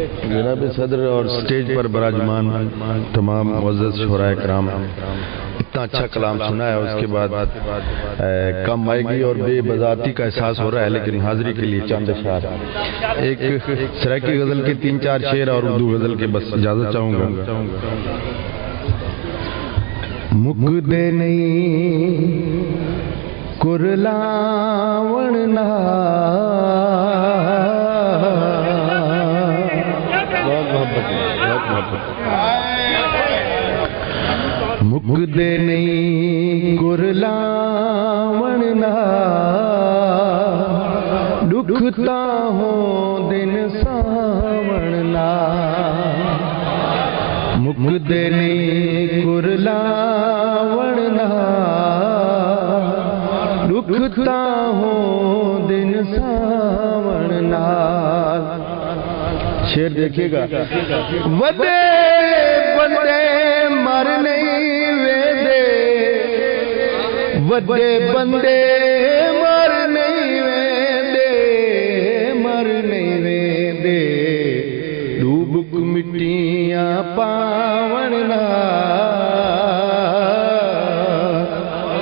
جناب صدر اور سٹیج پر براجمان تمام معزز شعراء کرام، اتنا اچھا کلام سنا ہے، اس کے بعد کم آئے گی اور بے بذاتی کا احساس ہو رہا ہے، لیکن حاضری کے لیے چند اشعار، ایک سرائکی غزل کے 3-4 شعر اور اردو غزل کے بس اجازت چاہوں گا۔ مکدے نہیں کرلاوڑنا مکدے نہیں کرلاوڑنا دکھتا ہوں دن ساوڑنا مکدے نہیں کرلاوڑنا دکھتا ہوں دن ساوڑنا۔ شعر دیکھیے گا، وڈے بندے مر نہیں ویندے، وڈے بندے مر نہیں ویندے، مر نہیں ویندے، ڈوبک مٹیاں پاوڑنا،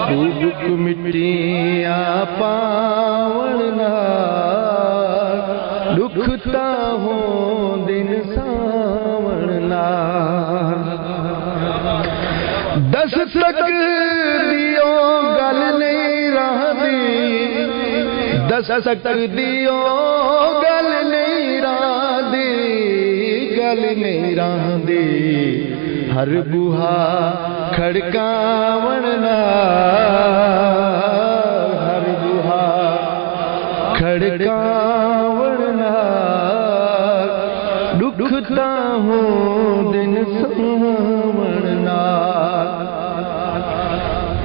ڈوبک مٹیاں پاوڑنا، دکھتا ہوں دن ساوڑنا۔ دس تک دیو گل نہیں رہدی، دس تک دیو گل نہیں رہدی، گل نہیں رہدی، ہر بوہا کھڑکاوڑنا، ہر بوہا کھڑکاوڑنا، دکھتا ہوں دن ساوڑنا۔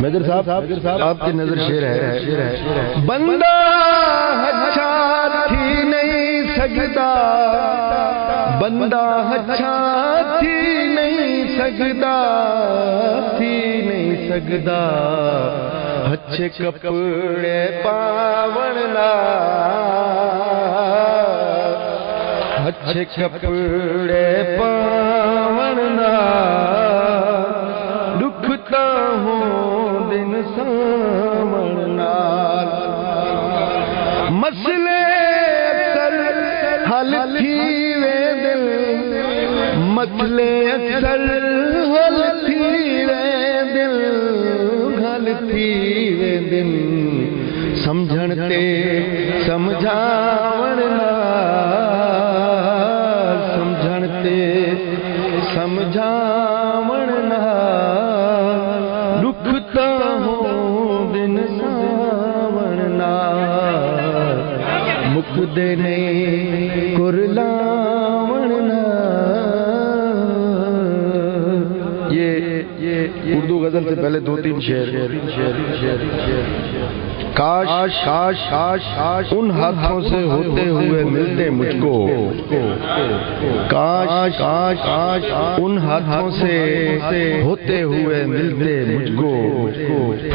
میجر صاحب آپ کی نظر شعر ہے، بندہ اچھا تھی نہیں سکتا، بندہ اچھا تھی نہیں سکتا، تھی نہیں سکتا، اچھے کپڑے پاوڑنا، اچھے کپڑے پاوڑنا، دکھتا ہوں دن ساوڑنا۔ مسئلے اکثر حل تھی وے دل، مسئلے اکثر حل تھی وے دل، حل تھی وے دل، سمجھن تے سمجھاوڑنا، سمجھن تے سمجھاوڑنا، دکھتا ہوں دن ساوڑنا، مکدے نہیں کرلاوڑنا۔ یہ اردو غزل سے پہلے 2-3 شعر۔ کاش کاش کاش ان ہاتھوں سے ہوتے ہوئے ملتے مجھ کو، کاش کاش کاش ان ہاتھوں سے ہوتے ہوئے ملتے مجھ کو،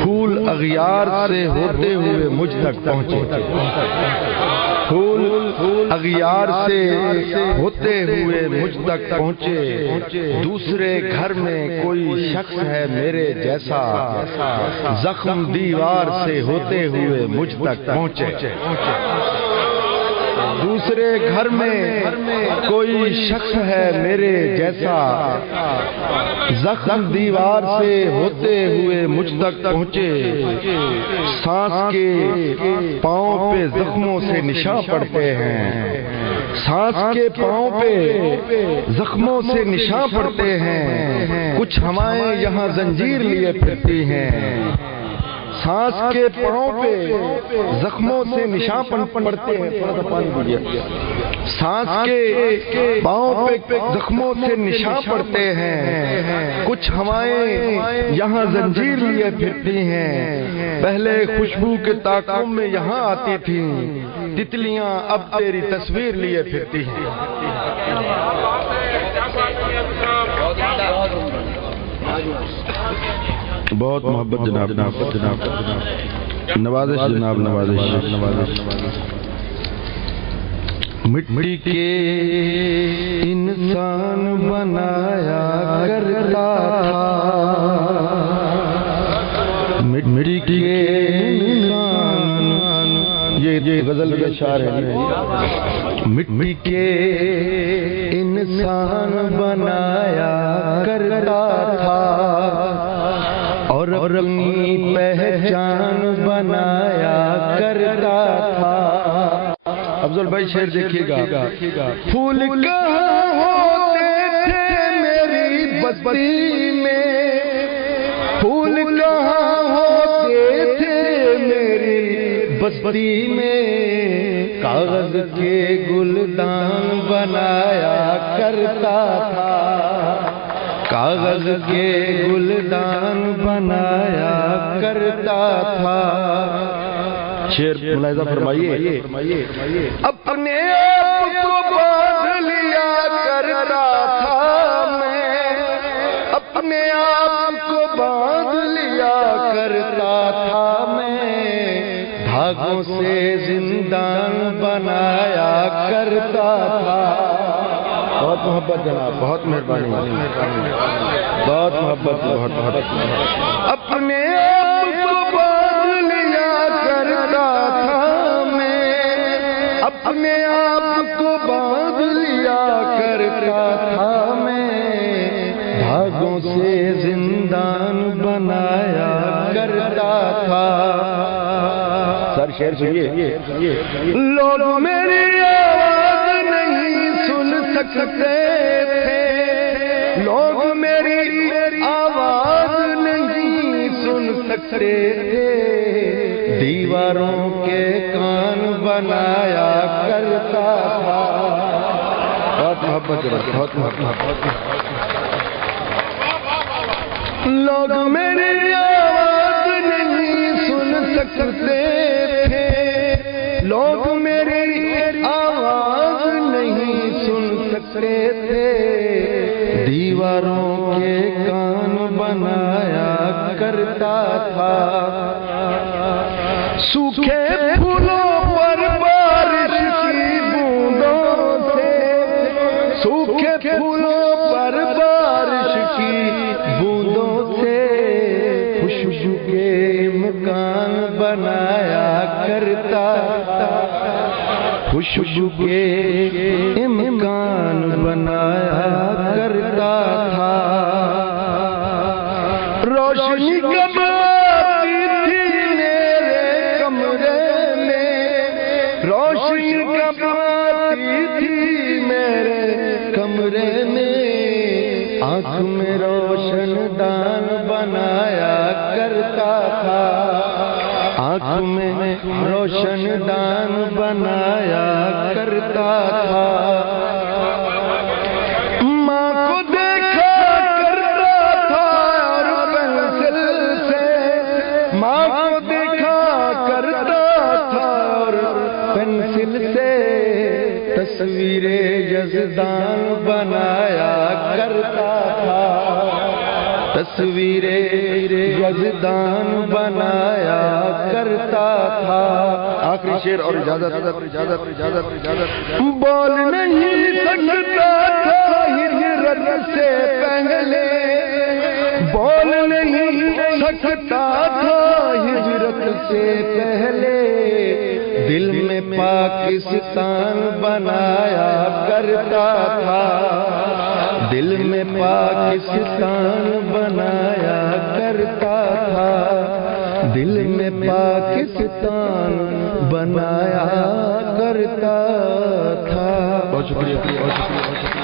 پھول اغیار سے ہوتے ہوئے مجھ تک پہنچے، پھول اغیار سے ہوتے ہوئے مجھ تک پہنچے، دوسرے گھر میں کوئی شخص ہے میرے جیسا، زخم دیوار سے ہوتے ہوئے مجھ تک پہنچے، دوسرے گھر میں کوئی شخص ہے میرے جیسا، زخم دیوار سے ہوتے ہوئے مجھ تک پہنچے، سانس کے پاؤں پہ زخموں سے نشان پڑتے ہیں، سانس کے پاؤں پہ زخموں سے نشان پڑتے ہیں، کچھ ہوائیں یہاں زنجیر لیے پھرتی ہیں، سانس کے پاؤں پہ زخموں سے نشان پڑتے ہیں، تھوڑا سا پانی دیجیے، سانس کے پاؤں پہ زخموں سے نشان پڑتے ہیں، کچھ ہوائیں یہاں زنجیر لیے پھرتی ہیں، پہلے خوشبو کے تعاقب میں یہاں آتی تھیں، تتلیاں اب تیری تصویر لیے پھرتی ہیں۔ بہت محبت جناب، نوازش جناب، نوازش۔ مٹی کے انسان بنایا کرتا تھا، مٹی کے انسان، یہ غزل کے شعر ہے، مٹی کے انسان بنایا کرتا تھا اور اپنی پہچان بنایا کرتا تھا۔ افضل بھائی شعر دیکھیے گا، پھول کہاں ہوتے تھے میری بستی میں، پھول کہاں ہوتے تھے میری بستی میں، کاغذ کے گلدان بنایا کرتا تھا، کاغذ کے گلدان بنایا کرتا تھا۔ شعر ملاحظہ فرمائیے، اپنے آپ کو باندھ لیا کرتا تھا میں، اپنے آپ کو باندھ لیا کرتا تھا میں، دھاگوں سے زندان بنایا کرتا تھا۔ بہت محبت جناب، بہت مہربانی، بہت محبت، بہت بہت۔ اپنے آپ کو باندھ لیا کرتا تھا میں، اپنے آپ کو باندھ لیا کرتا تھا میں، دھاگوں سے زندان بنایا کرتا تھا۔ سر شعر سنیے، لوگ میری آواز نہیں سن سکتے تھے، لوگ میری آواز نہیں سن سکتے تھے، دیواروں کے کان بنایا کرتا تھا۔ بہت محبت، بہت محبت۔ لوگ میری آواز نہیں سن سکتے تھے، لوگ میری آواز نہیں سن سکتے تھے، دیواروں کے کان بنایا کرتا تھا۔ سوکھے پھولوں پر بارش کی بوندوں سے، سوکھے پھولوں پر بارش کی بوندوں سے، خوشبو کے مکان بنایا کرتا تھا، خوشبو کے امکان بنایا کرتا تھا۔ روشنی کب آتی تھی میرے کمرے میں، روشنی کب آتی تھی میرے کمرے میں، آنکھ میں روشن دان بنایا کرتا تھا، آنکھ میں روشن دان بنایا کرتا تھا۔ ماں کو دیکھا کرتا تھا اور پینسل سے، ماں کو دیکھا کرتا تھا اور پینسل سے، تصویر یزدان بنایا کرتا تھا، تصویر یزدان بنایا کرتا تھا۔ آخری شعر اور اجازت۔ بول نہیں سکتا تھا ہجرت سے پہلے، بول نہیں سکتا تھا ہجرت سے پہلے، دل میں پاکستان بنایا کرتا تھا، دل میں پاکستان بنایا کرتا تھا، دل میں پاکستان بنایا کرتا تھا۔ بہت شکریہ، بہت شکریہ۔